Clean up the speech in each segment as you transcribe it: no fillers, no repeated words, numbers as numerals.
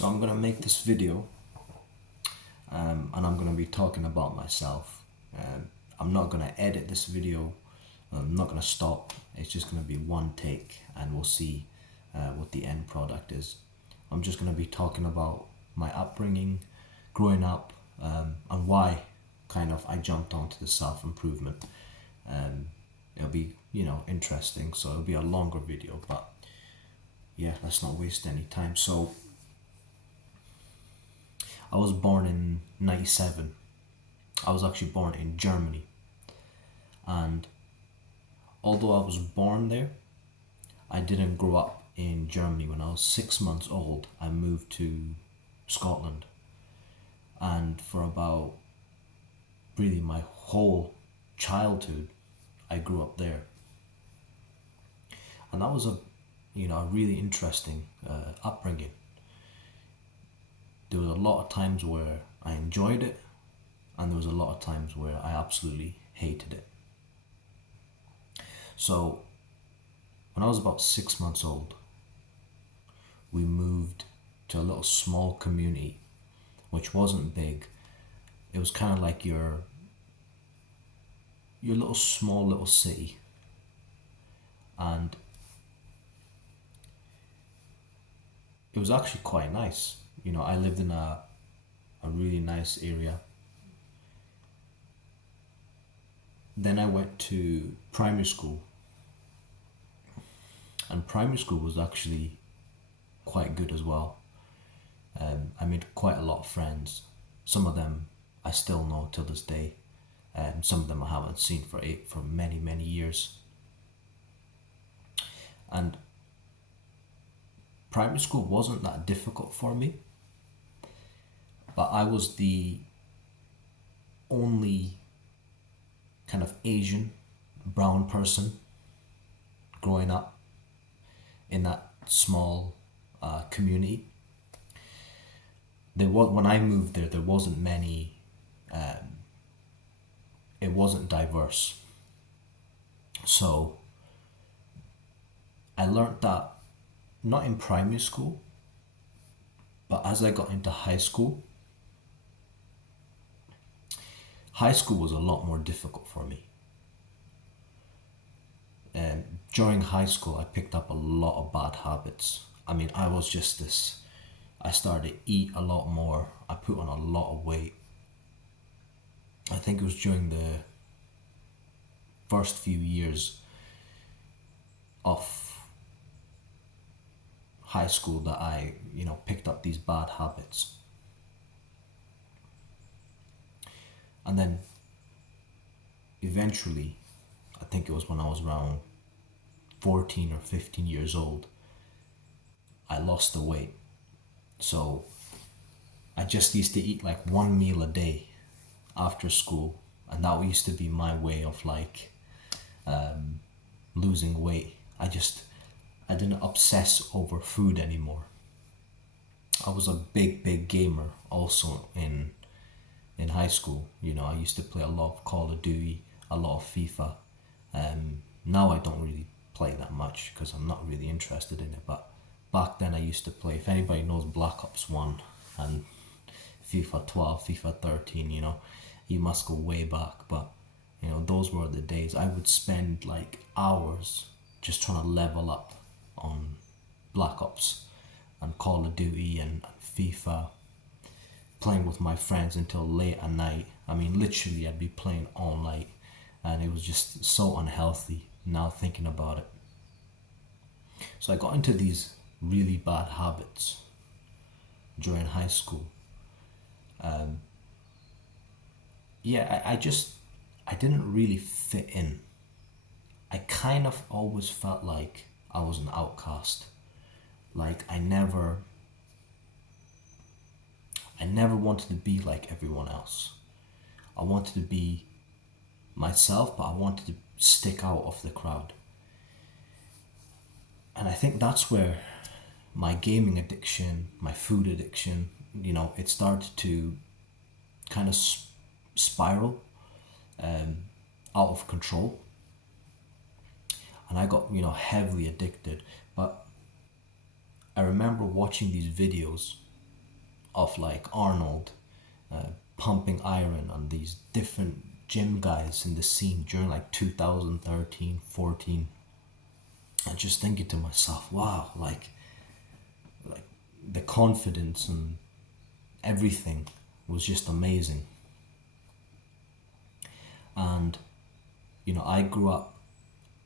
So I'm gonna make this video, and I'm gonna be talking about myself. I'm not gonna edit this video. I'm not gonna stop. It's just gonna be one take, and we'll see what the end product is. I'm just gonna be talking about my upbringing, growing up, and why kind of I jumped onto the self-improvement. It'll be interesting, so it'll be a longer video, but yeah, let's not waste any time. So I was born in 97. I was actually born in Germany. And although I was born there, I didn't grow up in Germany. When I was 6 months old, I moved to Scotland. And for about really my whole childhood, I grew up there. And that was a really interesting upbringing. There was a lot of times where I enjoyed it, and there was a lot of times where I absolutely hated it. So when I was about 6 months old, we moved to a little small community, which wasn't big. It was kind of like your little small little city. And it was actually quite nice. I lived in a really nice area. Then I went to primary school, and primary school was actually quite good as well. I made quite a lot of friends. Some of them I still know till this day, and some of them I haven't seen for many years. And primary school wasn't that difficult for me, but I was the only kind of Asian brown person growing up in that small community. When I moved there wasn't many. It wasn't diverse, so I learned that not in primary school, but as I got into high school. High school was a lot more difficult for me. And during high school, I picked up a lot of bad habits. I mean, I was just this. I started to eat a lot more. I put on a lot of weight. I think it was during the first few years of high school that I, picked up these bad habits. And then eventually, I think it was when I was around 14 or 15 years old, I lost the weight. So I just used to eat like one meal a day after school, and that used to be my way of losing weight. I didn't obsess over food anymore. I was a big gamer also in high school. I used to play a lot of Call of Duty, a lot of FIFA. Now I don't really play that much because I'm not really interested in it. But back then I used to play. If anybody knows Black Ops 1 and FIFA 12, FIFA 13, you must go way back. But those were the days. I would spend like hours just trying to level up on Black Ops and Call of Duty and FIFA, playing with my friends until late at night. I mean, literally, I'd be playing all night, and it was just so unhealthy now thinking about it. So I got into these really bad habits during high school. I didn't really fit in. I kind of always felt like I was an outcast. Like I never wanted to be like everyone else. I wanted to be myself, but I wanted to stick out of the crowd. And I think that's where my gaming addiction, my food addiction, it started to kind of spiral out of control. And I got, heavily addicted. But I remember watching these videos of like Arnold pumping iron on these different gym guys in the scene during like 2013, 14. And just thinking to myself, wow, like the confidence and everything was just amazing. And I grew up.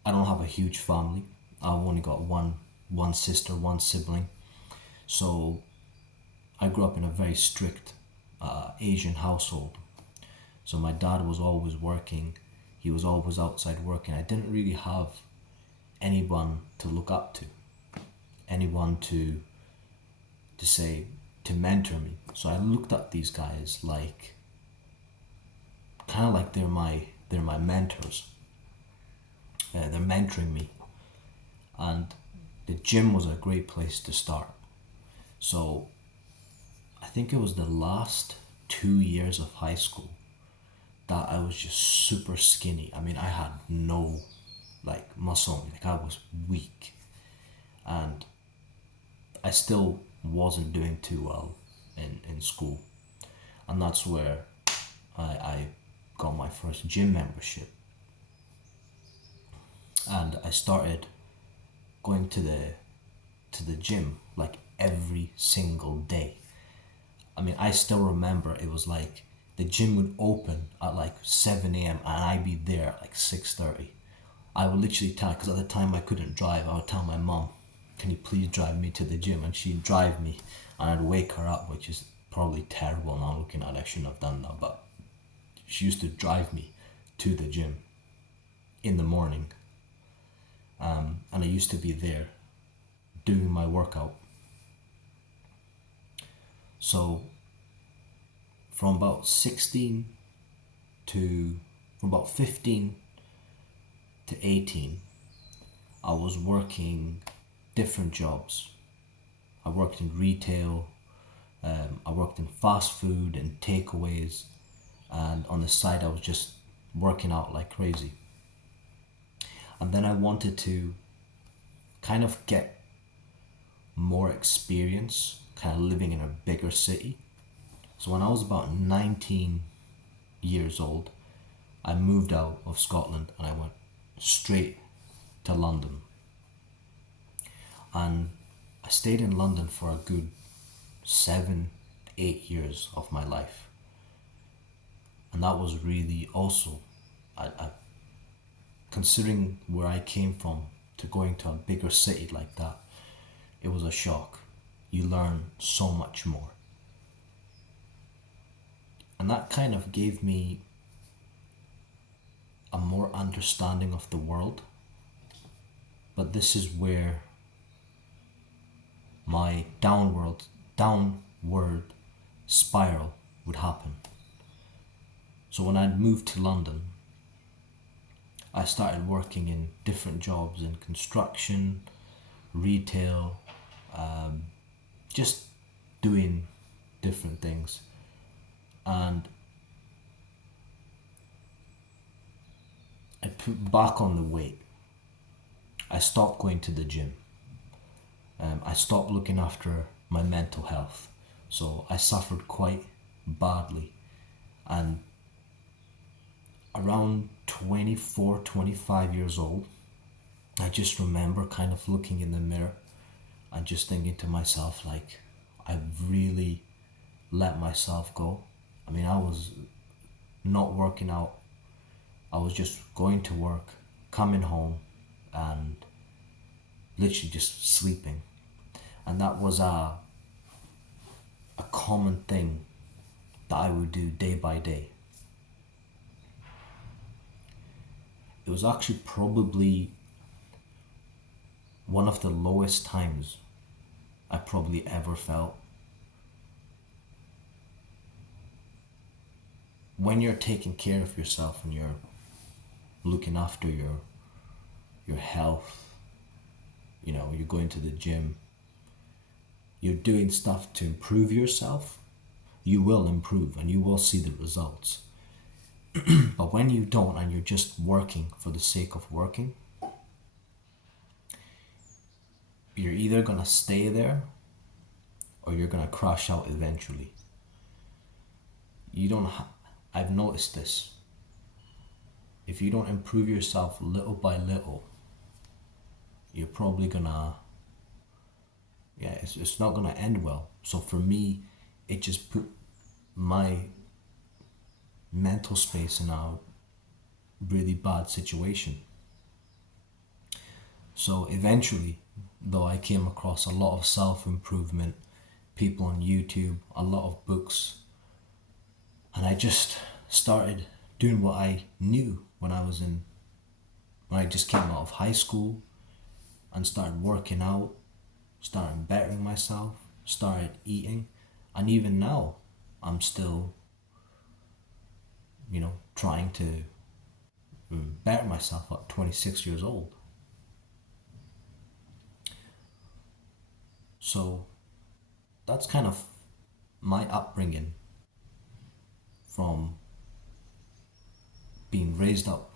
I don't have a huge family. I've only got one sister, one sibling. So I grew up in a very strict Asian household. So my dad was always working. He was always outside working. I didn't really have anyone to look up to, anyone to say to mentor me. So I looked at these guys like kind of like they're my mentors. They're mentoring me, and the gym was a great place to start. So I think it was the last 2 years of high school that I was just super skinny. I mean, I had no like muscle on me. Like I was weak, and I still wasn't doing too well in school, and that's where I got my first gym membership, and I started going to the gym like every single day. I mean, I still remember it was like the gym would open at like 7 a.m. and I'd be there at like 6:30. I would literally tell, because at the time I couldn't drive, I would tell my mom, can you please drive me to the gym? And she'd drive me and I'd wake her up, which is probably terrible now looking at it. I shouldn't have done that, but she used to drive me to the gym in the morning. And I used to be there doing my workout. So from about 16 to, from about 15 to 18, I was working different jobs. I worked in retail, I worked in fast food and takeaways, and on the side I was just working out like crazy. And then I wanted to kind of get more experience, kind of living in a bigger city. So when I was about 19 years old, I moved out of Scotland and I went straight to London. And I stayed in London for a good 7, 8 years of my life. And that was really also, considering where I came from, to going to a bigger city like that, it was a shock. You learn so much more. And that kind of gave me a more understanding of the world. But this is where my downward spiral would happen. So when I'd moved to London, I started working in different jobs in construction, retail, just doing different things. And I put back on the weight. I stopped going to the gym. I stopped looking after my mental health. So I suffered quite badly. And around 24, 25 years old, I just remember kind of looking in the mirror and just thinking to myself, like, I've really let myself go. I mean, I was not working out. I was just going to work, coming home, and literally just sleeping. And that was a common thing that I would do day by day. It was actually probably one of the lowest times I probably ever felt. When you're taking care of yourself and you're looking after your health, you're going to the gym, you're doing stuff to improve yourself, you will improve and you will see the results. But when you don't and you're just working for the sake of working, you're either going to stay there or you're gonna crash out eventually. You don't. I've noticed this. If you don't improve yourself little by little, you're probably gonna. Yeah, it's not gonna end well. So for me, it just put my mental space in a really bad situation. So eventually, though, I came across a lot of self improvement, people on YouTube, a lot of books, and I just started doing what I knew when I just came out of high school and started working out, started bettering myself, started eating, and even now, I'm still, trying to better myself at 26 years old. So that's kind of my upbringing from being raised up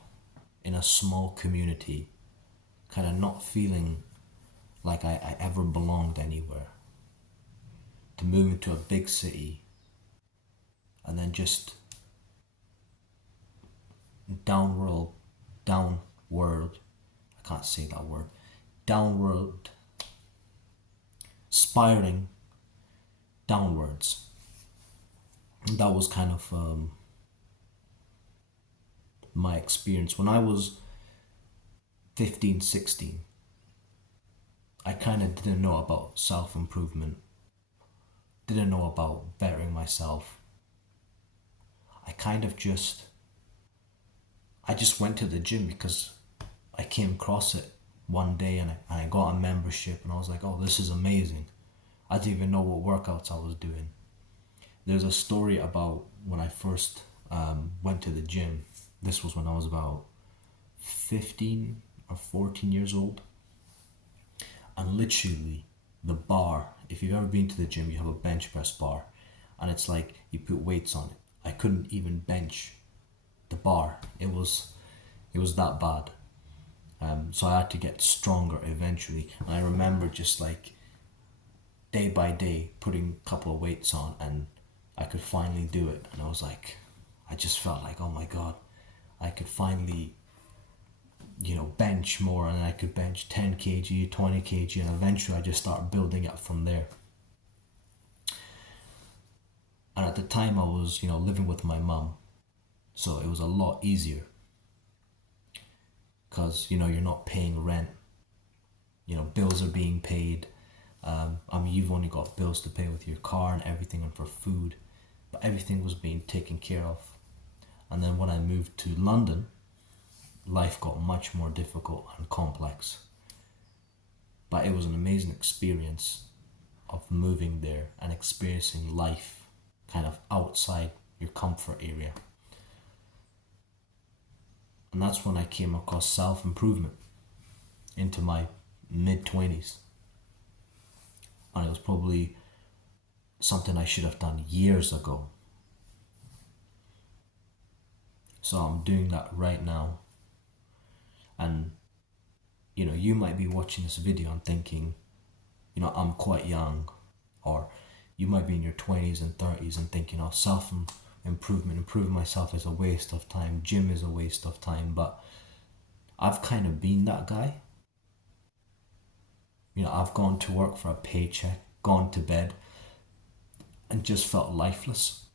in a small community, kind of not feeling like I ever belonged anywhere, to moving to a big city and then just downward, downward, I can't say that word, downward, spiraling downwards. That was kind of my experience. When I was 15, 16, I kind of didn't know about self improvement, didn't know about bettering myself. I kind of I just went to the gym because I came across it one day, and I got a membership, and I was like, oh, this is amazing. I didn't even know what workouts I was doing. There's a story about when I first went to the gym. This was when I was about 15 or 14 years old. And literally, the bar, if you've ever been to the gym, you have a bench press bar, and it's like you put weights on it. I couldn't even bench the bar. It was that bad. So I had to get stronger eventually. And I remember just like day by day putting a couple of weights on, and I could finally do it. And I was like, I just felt like, oh my God, I could finally, bench more, and I could bench 10 kg, 20 kg, and eventually I just started building it from there. And at the time I was, living with my mum, so it was a lot easier because, you're not paying rent, bills are being paid. You've only got bills to pay with your car and everything and for food, but everything was being taken care of. And then when I moved to London, life got much more difficult and complex. But it was an amazing experience of moving there and experiencing life kind of outside your comfort area. And that's when I came across self improvement into my mid 20s. And it was probably something I should have done years ago. So I'm doing that right now. And you might be watching this video and thinking, I'm quite young, or you might be in your 20s and 30s and thinking, oh, self improvement, improving myself is a waste of time, gym is a waste of time. But I've kind of been that guy. I've gone to work for a paycheck, gone to bed, and just felt lifeless.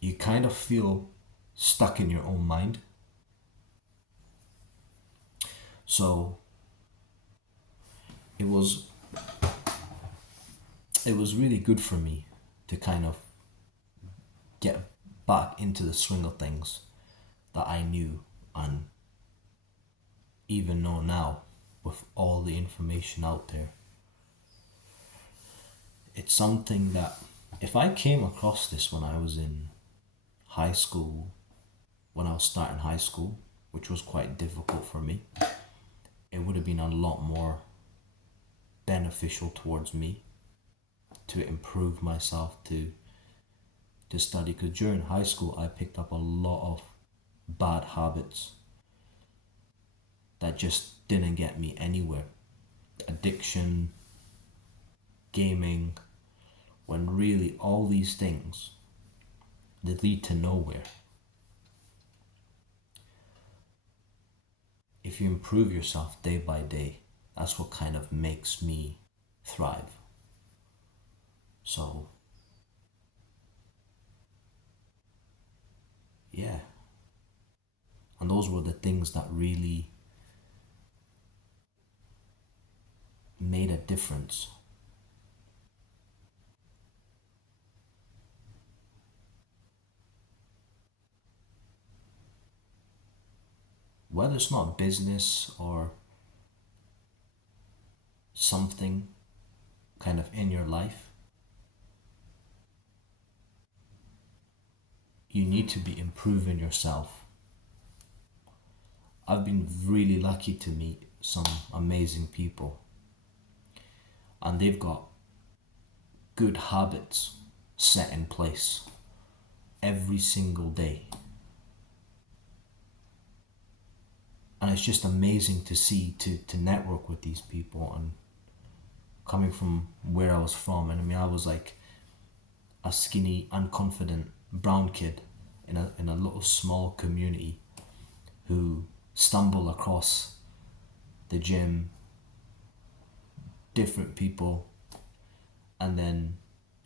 You kind of feel stuck in your own mind. So it was really good for me to kind of get back into the swing of things that I knew and even know now with all the information out there. It's something that if I came across this when I was in high school, when I was starting high school, which was quite difficult for me, it would have been a lot more beneficial towards me to improve myself, to study. Because during high school I picked up a lot of bad habits that just didn't get me anywhere. Addiction, gaming, when really all these things, they lead to nowhere. If you improve yourself day by day, that's what kind of makes me thrive. So, yeah. And those were the things that really made a difference. Whether it's not business or something kind of in your life, you need to be improving yourself. I've been really lucky to meet some amazing people, and they've got good habits set in place every single day. And it's just amazing to see, to network with these people. And coming from where I was from, and I mean, I was like a skinny, unconfident brown kid in a little small community who stumble across the gym, different people, and then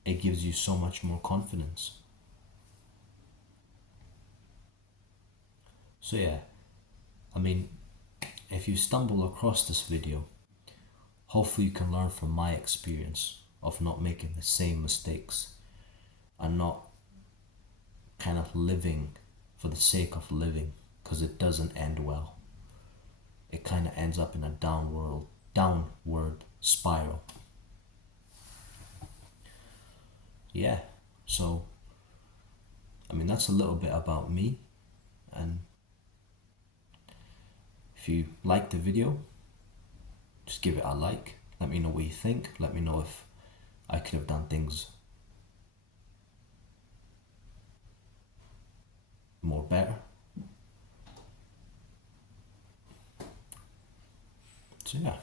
it gives you so much more confidence. So yeah, I mean, if you stumble across this video, hopefully you can learn from my experience of not making the same mistakes and not kind of living for the sake of living, because it doesn't end well. It kind of ends up in a downward spiral. Yeah, so I mean, that's a little bit about me. And if you like the video, just give it a like. Let me know what you think. Let me know if I could have done things more better. So yeah.